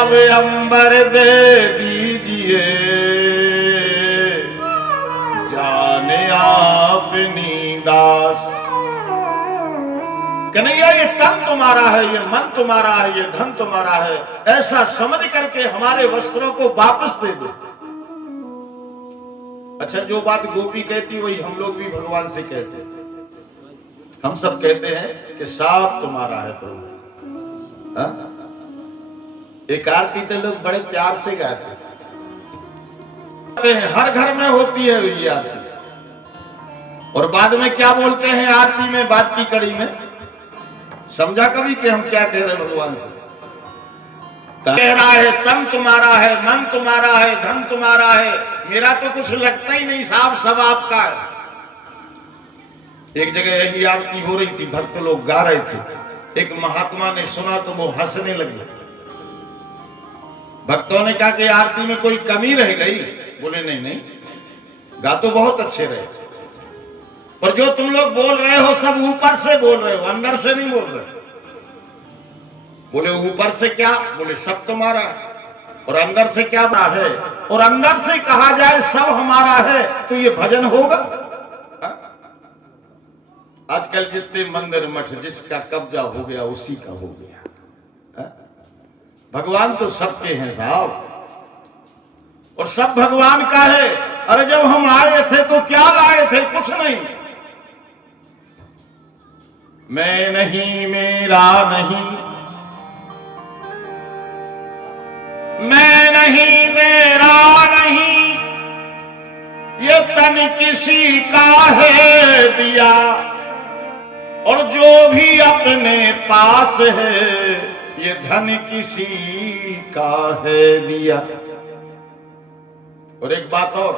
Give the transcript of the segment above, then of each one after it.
अब अंबर दे दीजिए जाने अपनी दास। कन्हैया ये तन तुम्हारा है, ये मन तुम्हारा है, ये धन तुम्हारा है, ऐसा समझ करके हमारे वस्त्रों को वापस दे दो। अच्छा, जो बात गोपी कहती वही हम लोग भी भगवान से कहते हैं। हम सब कहते हैं कि सब तुम्हारा है प्रभु। एक आरती तो लोग बड़े प्यार से गाते हैं, हर घर में होती है ये आरती। और बाद में क्या बोलते हैं आरती में, बात की कड़ी में? समझा कभी कि हम क्या कह रहे हैं भगवान से? कह रहा है तन तुम्हारा है, मन तुम्हारा है, धन तुम्हारा है, मेरा तो कुछ लगता ही नहीं साहब, सब आपका है। एक जगह यही आरती हो रही थी, भक्त लोग गा रहे थे। एक महात्मा ने सुना तो वो हंसने लगे। भक्तों ने कहा कि आरती में कोई कमी रह गई? बोले नहीं नहीं, गा तो बहुत अच्छे रहे, पर जो तुम लोग बोल रहे हो सब ऊपर से बोल रहे हो, अंदर से नहीं बोल रहे। बोले ऊपर से क्या? बोले सब तुम्हारा है। और अंदर से क्या है? और अंदर से कहा जाए सब हमारा है तो ये भजन होगा? आजकल जितने मंदिर मठ जिसका कब्जा हो गया उसी का हो गया। भगवान तो सबके हैं साहब, और सब भगवान का है। अरे जब हम आए थे तो क्या लाए थे? कुछ नहीं। मैं नहीं, मेरा नहीं, मैं नहीं, मेरा नहीं, ये तन किसी का है दिया, और जो भी अपने पास है ये धन किसी का है दिया। और एक बात और,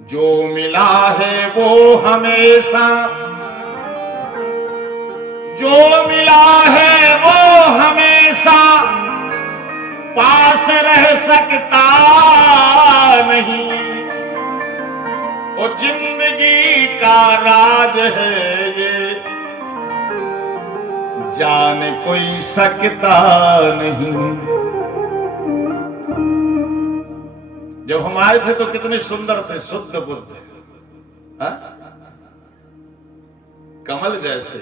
जो मिला है वो हमेशा, जो मिला है वो हमेशा पास रह सकता नहीं। और जिंदगी का राज है ये जान कोई सकता नहीं। जब हम आए थे तो कितने सुंदर थे, शुद्ध बुद्ध, कमल जैसे,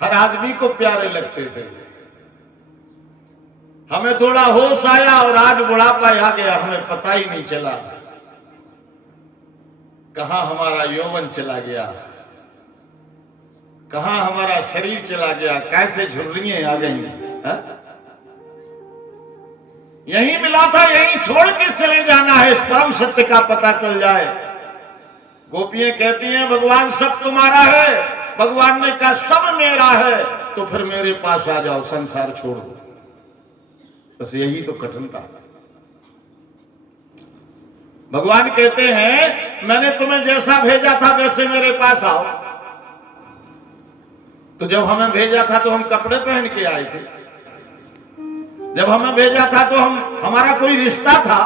हर आदमी को प्यारे लगते थे। हमें थोड़ा होश आया और आज बुढ़ापा आ गया, हमें पता ही नहीं चला कहां हमारा यौवन चला गया, कहां हमारा शरीर चला गया, कैसे झुर्रियां आ गई। यही मिला था, यही छोड़ के चले जाना है, इस परम सत्य का पता चल जाए। गोपियां कहती हैं भगवान सब तुम्हारा है। भगवान ने कहा सब मेरा है, तो फिर मेरे पास आ जाओ, संसार छोड़ दो। बस यही तो कठिनता। भगवान कहते हैं मैंने तुम्हें जैसा भेजा था वैसे मेरे पास आओ। तो जब हमें भेजा था तो हम कपड़े पहन के आए थे, जब हमें भेजा था तो हमारा कोई रिश्ता था,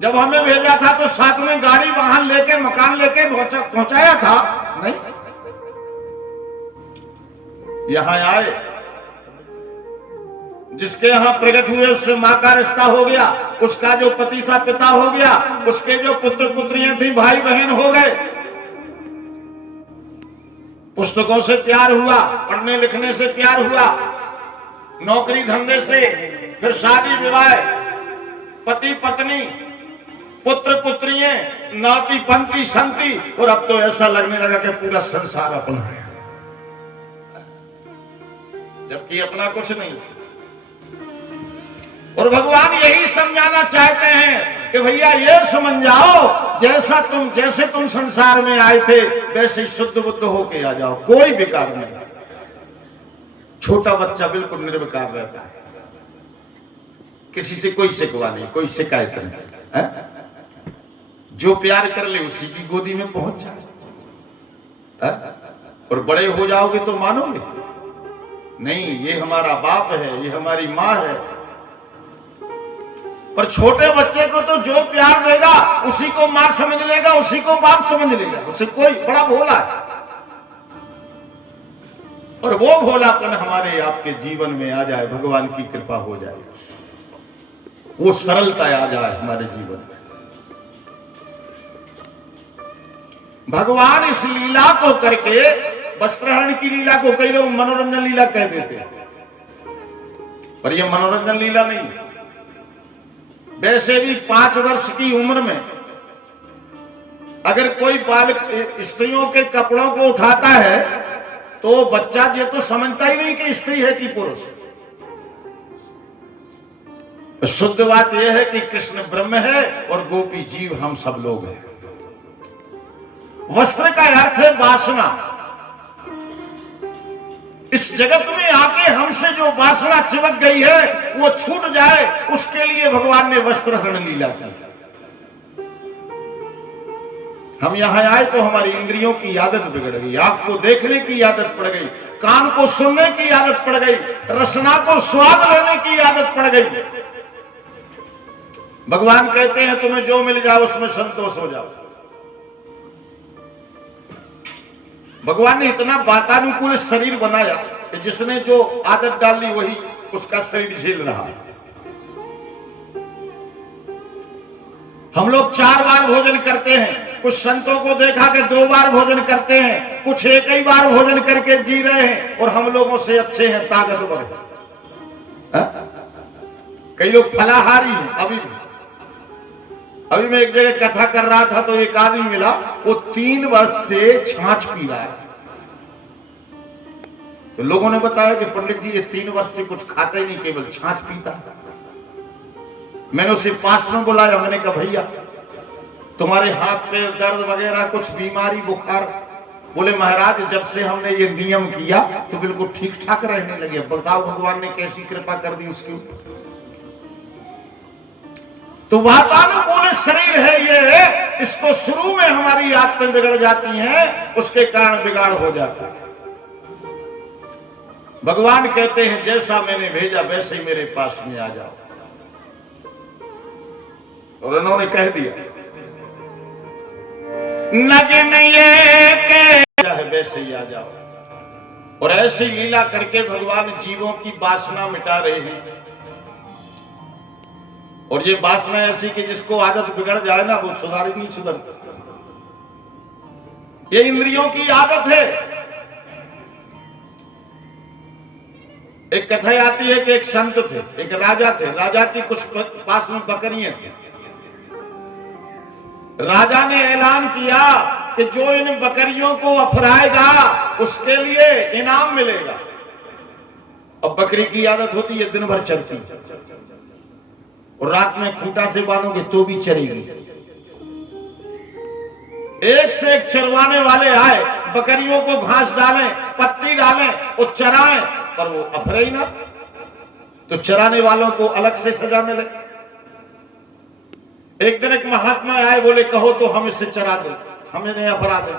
जब हमें भेजा था तो साथ में गाड़ी वाहन लेके मकान लेके पहुंचाया था? नहीं, यहां आए, जिसके यहां प्रकट हुए उससे मां का रिश्ता हो गया, उसका जो पति था पिता हो गया, उसके जो पुत्र पुत्रियां थी भाई बहन हो गए। पुस्तकों से प्यार हुआ, पढ़ने लिखने से प्यार हुआ, नौकरी धंधे से, फिर शादी विवाह, पति पत्नी, पुत्र पुत्रियां, नाती पंथी संती, और अब तो ऐसा लगने लगा कि पूरा संसार अपना है, जबकि अपना कुछ नहीं। और भगवान यही समझाना चाहते हैं कि भैया ये समझ जाओ, जैसे तुम संसार में आए थे वैसे शुद्ध बुद्ध होके आ जाओ, कोई विकार नहीं। छोटा बच्चा बिल्कुल निर्विकार रहता है, किसी से कोई शिकवा नहीं, कोई शिकायत नहीं, जो प्यार कर ले उसी की गोदी में पहुंच जाए। और बड़े हो जाओगे तो मानोगे नहीं, ये हमारा बाप है, ये हमारी माँ है। पर छोटे बच्चे को तो जो प्यार देगा उसी को माँ समझ लेगा, उसी को बाप समझ लेगा, उसे कोई बड़ा भोला है। और वो भोलापन हमारे आपके जीवन में आ जाए, भगवान की कृपा हो जाए, वो सरलता आ जाए हमारे जीवन में। भगवान इस लीला को करके, वस्त्रहरण की लीला को कई लोग मनोरंजन लीला कह देते हैं, पर यह मनोरंजन लीला नहीं। वैसे भी 5 वर्ष की उम्र में अगर कोई बालक स्त्रियों के कपड़ों को उठाता है तो बच्चा ये तो समझता ही नहीं कि स्त्री है कि पुरुष। शुद्ध बात यह है कि कृष्ण ब्रह्म है और गोपी जीव हम सब लोग हैं। वस्त्र का अर्थ है वासना। इस जगत में आके हमसे जो वासना चिपक गई है वो छूट जाए, उसके लिए भगवान ने वस्त्रहरण लीला की। हम यहां आए तो हमारी इंद्रियों की आदत बिगड़ गई, आंख को देखने की आदत पड़ गई, कान को सुनने की आदत पड़ गई, रसना को स्वाद लेने की आदत पड़ गई। भगवान कहते हैं तुम्हें जो मिल जाए उसमें संतोष हो जाओ। भगवान ने इतना वातानुकूल शरीर बनाया कि जिसने जो आदत डाल ली वही उसका शरीर झेल रहा है। हम लोग 4 बार भोजन करते हैं, कुछ संतों को देखा कि 2 बार भोजन करते हैं, कुछ एक ही बार भोजन करके जी रहे हैं और हम लोगों से अच्छे हैं, ताकतवर हैं। कई लोग फलाहारी हैं। अभी मैं एक जगह कथा कर रहा था तो एक आदमी मिला, वो 3 वर्ष से छाछ पी रहा है। तो लोगों ने बताया कि पंडित जी ये 3 वर्ष से कुछ खाता ही नहीं, केवल छाछ पीता। मैंने उसे पास में बुलाया, मैंने कहा भैया तुम्हारे हाथ पैर दर्द वगैरह कुछ बीमारी बुखार? बोले महाराज जब से हमने ये नियम किया तो बिल्कुल ठीक ठाक रहने लगे। बताओ भगवान ने कैसी कृपा कर दी उसके ऊपर। तो वातानुकूल शरीर है ये, इसको शुरू में हमारी आदतें बिगड़ जाती हैं, उसके कारण बिगाड़ हो जाता है। भगवान कहते हैं जैसा मैंने भेजा वैसे ही मेरे पास में आ जाओ, और उन्होंने कह दिया नगन ये के वैसे ही आ जाओ। और ऐसी लीला करके भगवान जीवों की वासना मिटा रहे हैं। और ये वासना ऐसी कि जिसको आदत बिगड़ जाए ना वो सुधार नहीं सुधरता। ये इंद्रियों की आदत है। एक कथा आती है कि एक संत थे, एक राजा थे, राजा की कुछ पास में बकरियां थी। राजा ने ऐलान किया कि जो इन बकरियों को अफराएगा उसके लिए इनाम मिलेगा। अब बकरी की आदत होती है दिन भर चरती, और रात में खूंटा से बांधोगे तो भी चरेगी। एक से एक चरवाने वाले आए, बकरियों को घास डालें, पत्ती डालें और चराएं, पर वो अफरे ही ना। तो चराने वालों को अलग से सजा मिले। एक दिन एक महात्मा आए, बोले कहो तो हम इससे चरा दे, हमें नहीं अफरा दे।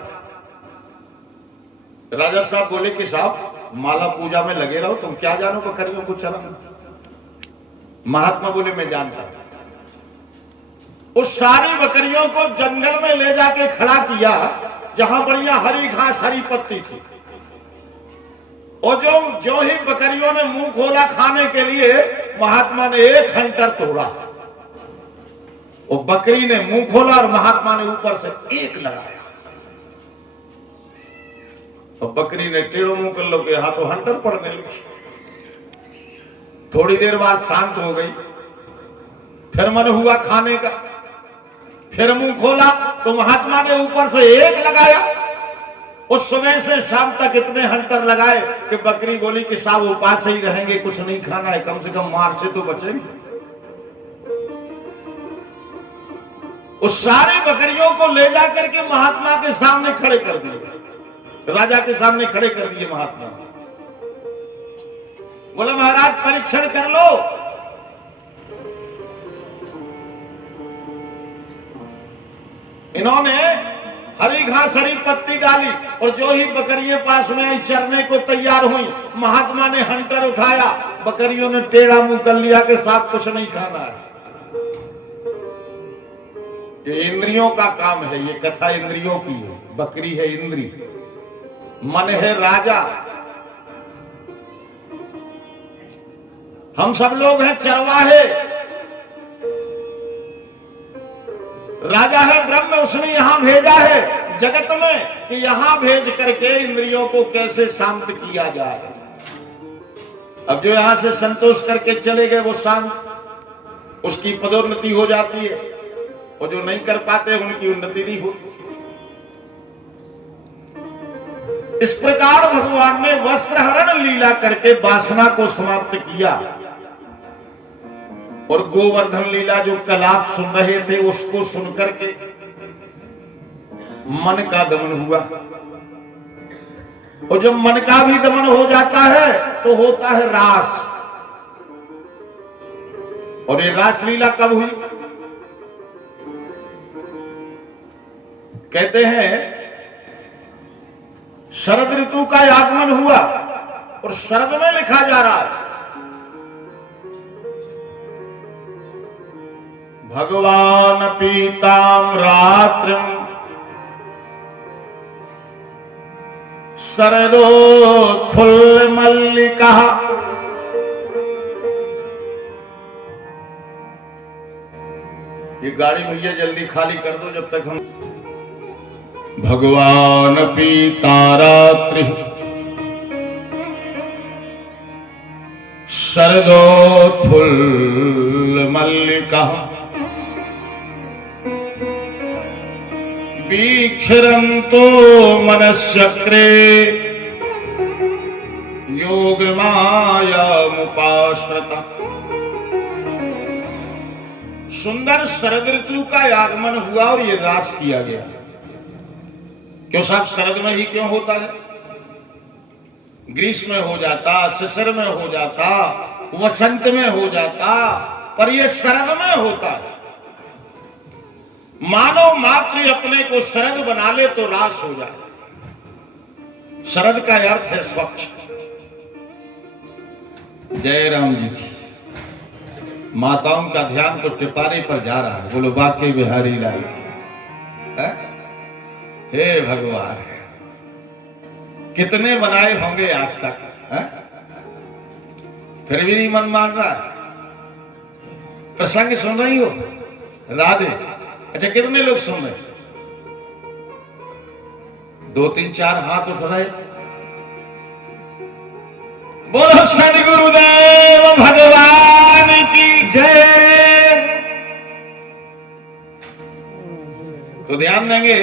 राजा साहब बोले कि साहब माला पूजा में लगे रहो, तुम क्या जानो बकरियों को चराना। महात्मा बोले मैं जानता हूं। उस सारी बकरियों को जंगल में ले जाके खड़ा किया जहां बढ़िया हरी घास हरी पत्ती थी। और जो ही बकरियों ने मुंह खोला खाने के लिए, महात्मा ने एक हंटर तोड़ा। वो बकरी ने मुंह खोला और महात्मा ने ऊपर से एक लगाया। और बकरी ने टेढ़ो मुंह कर लो के हाथों हंटर पड़ने लगी। थोड़ी देर बाद शांत हो गई, फिर मन हुआ खाने का, फिर मुंह खोला तो महात्मा ने ऊपर से एक लगाया। उस सुबह से शाम तक इतने हंटर लगाए कि बकरी बोली कि साहब उपास ही रहेंगे, कुछ नहीं खाना है, कम से कम मार से तो बचेंगे। उस सारी बकरियों को ले जाकर के महात्मा के सामने खड़े कर दिए, राजा के सामने खड़े कर दिए। महात्मा बोले महाराज परीक्षण कर लो। इन्होंने हरी घास हरी पत्ती डाली और जो ही बकरियां पास में आई चरने को तैयार हुई, महात्मा ने हंटर उठाया, बकरियों ने टेढ़ा मुंह कर लिया कि साथ कुछ नहीं खाना है। ये इंद्रियों का काम है, ये कथा इंद्रियों की है। बकरी है इंद्री, मन है राजा, हम सब लोग हैं चरवाहे। राजा है ब्रह्म, उसने यहां भेजा है जगत में कि यहां भेज करके इंद्रियों को कैसे शांत किया जाए। अब जो यहां से संतोष करके चले गए वो शांत, उसकी पदोन्नति हो जाती है, और जो नहीं कर पाते उनकी उन्नति नहीं होती। इस प्रकार भगवान ने वस्त्रहरण लीला करके वासना को समाप्त किया, और गोवर्धन लीला जो कल आप सुन रहे थे उसको सुनकर के मन का दमन हुआ। और जब मन का भी दमन हो जाता है तो होता है रास। और ये रास लीला कब हुई? कहते हैं शरद ऋतु का आगमन हुआ, और शरद में लिखा जा रहा है भगवान पीताम रात्रिम शरदोत्फुल्ल मल्लिका। ये गाड़ी भैया जल्दी खाली कर दो जब तक हम। भगवान पीता रात्रि शरदोत्फुल्ल मल्लिका वीक्षरन्तो मनश्चक्रे योगमायामुपाश्रिता। सुंदर शरद ऋतु का आगमन हुआ और ये रास किया गया। क्यों साहब, शरद में ही क्यों होता है? ग्रीष्म में हो जाता, शिशिर में हो जाता, वसंत में हो जाता, पर ये शरद में होता है। मानव मात्र अपने को शरद बना ले तो रास हो जाए। शरद का अर्थ है स्वच्छ। जय राम जी की। माताओं का ध्यान तो टिपारे पर जा रहा है। बोलो बाके बिहारी लाल। हे भगवान, कितने बनाए होंगे आज तक, फिर भी नहीं मन मान रहा। प्रसंग सुन रही हो राधे? अच्छा, कितने लोग सुन रहे? 2 3 4 हाथ उठ रहे। बोलो सदगुरुदेव भगवान की जय। तो ध्यान देंगे,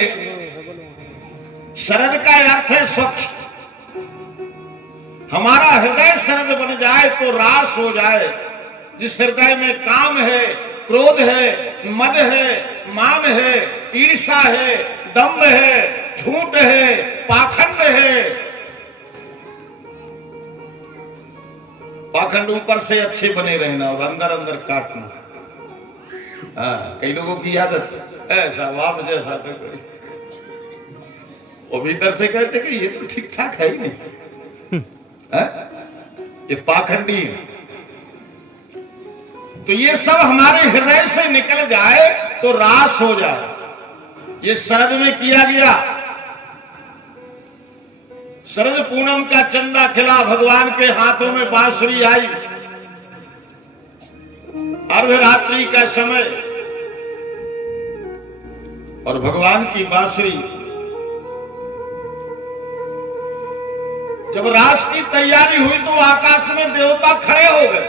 शरद का अर्थ है स्वच्छ। हमारा हृदय शरद बन जाए तो रास हो जाए। जिस हृदय में काम है, क्रोध है, मद है, मान है, ईर्षा है, दम्भ है, झूठ है, पाखंड है। पाखंड ऊपर से अच्छे बने रहना और अंदर अंदर काटना। कई लोगों की आदत ऐसा वाप जैसा तो वो भीतर से कहते कि ये तो ठीक ठाक है ही नहीं, ये पाखंडी है। तो ये सब हमारे हृदय से निकल जाए तो रास हो जाए। ये शरद में किया गया। शरद पूनम का चंदा खिला, भगवान के हाथों में बांसुरी आई। अर्धरात्रि का समय और भगवान की बांसुरी। जब रास की तैयारी हुई तो आकाश में देवता खड़े हो गए।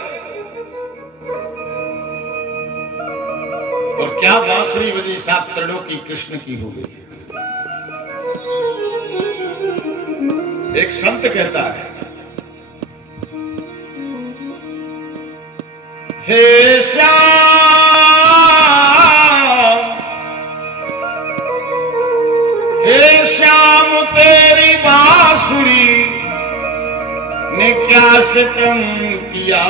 और क्या बांसुरी बजी साहब, त्रिलोकी कृष्ण की हो गई। एक संत कहता है, हे श्याम, हे श्याम तेरी बांसुरी ने क्या सितम किया।